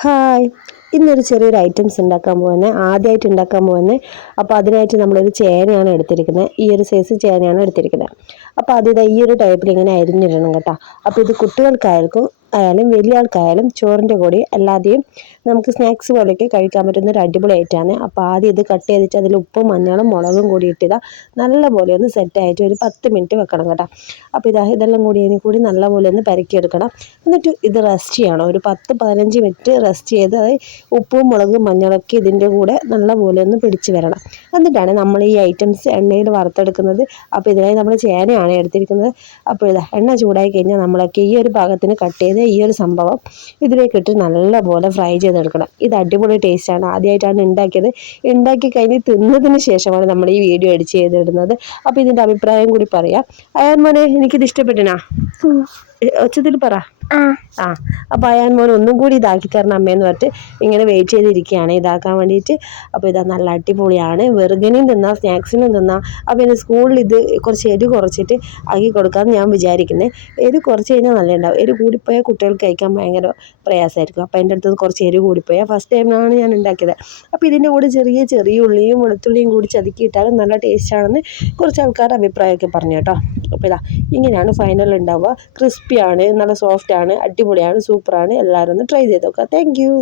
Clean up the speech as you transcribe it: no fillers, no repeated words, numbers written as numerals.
Hi, ഇന്നൊരു ചെറിയൊരു items ഉണ്ടാക്കാൻ പോകുന്നത്, ആദ്യമായിട്ട് ഉണ്ടാക്കാൻ പോകുന്നത്. അപ്പോൾ അതിനായിട്ട് നമ്മളൊരു ചേനയാണ് എടുത്തിരിക്കുന്നത്. ഈ ഒരു സൈസ് ചേനയാണ് എടുത്തിരിക്കുന്നത്. അപ്പോൾ അത് ഈ ഒരു ടൈപ്പിൽ ഇങ്ങനെ അരിഞ്ഞിടണം കേട്ടോ. അപ്പോൾ ഇത് കുട്ടികൾക്കായാലും വലിയ ആൾക്കായാലും ചോറിൻ്റെ കൂടെ അല്ലാതെയും നമുക്ക് സ്നാക്സ് പോലെയൊക്കെ കഴിക്കാൻ പറ്റുന്ന ഒരു അടിപൊളി ഐറ്റമാണ്. അപ്പോൾ ആദ്യം ഇത് കട്ട് ചെയ്തിട്ട് അതിൽ ഉപ്പും മഞ്ഞളും മുളകും കൂടി ഇട്ടിതാ നല്ലപോലെ ഒന്ന് സെറ്റായിട്ട് ഒരു 10 മിനിറ്റ് വെക്കണം കേട്ടോ. അപ്പോൾ ഇതെല്ലാം കൂടി അതിന് കൂടി നല്ലപോലെ ഒന്ന് പരക്കിയെടുക്കണം. എന്നിട്ട് ഇത് റെസ്റ്റ് ചെയ്യണം. ഒരു 10-15 മിനിറ്റ് റെസ്റ്റ് ചെയ്ത് ഉപ്പും മുളകും മഞ്ഞളൊക്കെ ഇതിൻ്റെ കൂടെ നല്ലപോലെ ഒന്ന് പിടിച്ച് വരണം. എന്നിട്ടാണ് നമ്മൾ ഈ ഐറ്റംസ് എണ്ണയിൽ വറുത്തെടുക്കുന്നത്. അപ്പോൾ ഇതിനായി നമ്മൾ ചേനയാണ് എടുത്തിരിക്കുന്നത്. അപ്പോൾ എണ്ണ ചൂടായി കഴിഞ്ഞാൽ നമ്മളൊക്കെ ഈ ഒരു ഭാഗത്തിന് കട്ട് ചെയ്ത് ഈ ഒരു സംഭവം ഇതിലേക്ക് ഇട്ട് നല്ലപോലെ ഫ്രൈ ചെയ്തെടുക്കണം. ഇത് അടിപൊളി ടേസ്റ്റാണ്. ആദ്യമായിട്ടാണ് ഉണ്ടാക്കിയത്. ഉണ്ടാക്കി കഴിഞ്ഞ് തിന്നതിന് ശേഷമാണ് നമ്മൾ ഈ വീഡിയോ എഡിറ്റ് ചെയ്തിടുന്നത്. അപ്പോൾ ഇതിൻ്റെ അഭിപ്രായം കൂടി പറയാം. അയാൻ മോനെ, എനിക്കിത് ഇഷ്ടപ്പെട്ടിനാ? ഒച്ചത്തിൽ പറ. അപ്പോൾ അയാൻ മോൻ ഒന്നും കൂടി ഇതാക്കി തരണം അമ്മയെന്ന് പറഞ്ഞിട്ട് ഇങ്ങനെ വെയിറ്റ് ചെയ്തിരിക്കുകയാണ് ഇതാക്കാൻ വേണ്ടിയിട്ട്. അപ്പോൾ ഇതാ നല്ല അടിപൊളിയാണ്. വെറുതെയും തിന്നാം, സ്നാക്സിനും തിന്നാം. അപ്പോൾ ഇനി സ്കൂളിൽ ഇത് കുറച്ച് എരിവ് കുറച്ചിട്ട് ആക്കി കൊടുക്കാമെന്ന് ഞാൻ വിചാരിക്കുന്നത്. എരിവ് കുറച്ച് കഴിഞ്ഞാൽ നല്ല ഉണ്ടാവും. എരിവ് കൂടിപ്പോയാൽ കുട്ടികൾക്ക് കഴിക്കാൻ ഭയങ്കര പ്രയാസമായിരിക്കും. അപ്പോൾ എൻ്റെ അടുത്ത് കുറച്ച് എരിവ് കൂടിപ്പോയാൽ ഫസ്റ്റ് ടൈമാണ് ഞാൻ ഉണ്ടാക്കിയത്. അപ്പോൾ ഇതിൻ്റെ കൂടെ ചെറിയ ഉള്ളിയും വെളുത്തുള്ളിയും കൂടി ചതുക്കിയിട്ടാലും നല്ല ടേസ്റ്റാണെന്ന് കുറച്ച് ആൾക്കാരുടെ അഭിപ്രായമൊക്കെ പറഞ്ഞു കേട്ടോ. അപ്പോൾ ഇതാ ഇങ്ങനെയാണ് ഫൈനൽ ഉണ്ടാവുക. ക്രിസ്പിയാണ്, നല്ല സോഫ്റ്റാണ്, അടിപൊളിയാണ്, സൂപ്പറാണ്. എല്ലാവരും ഒന്ന് ട്രൈ ചെയ്ത് നോക്കുക. Thank you.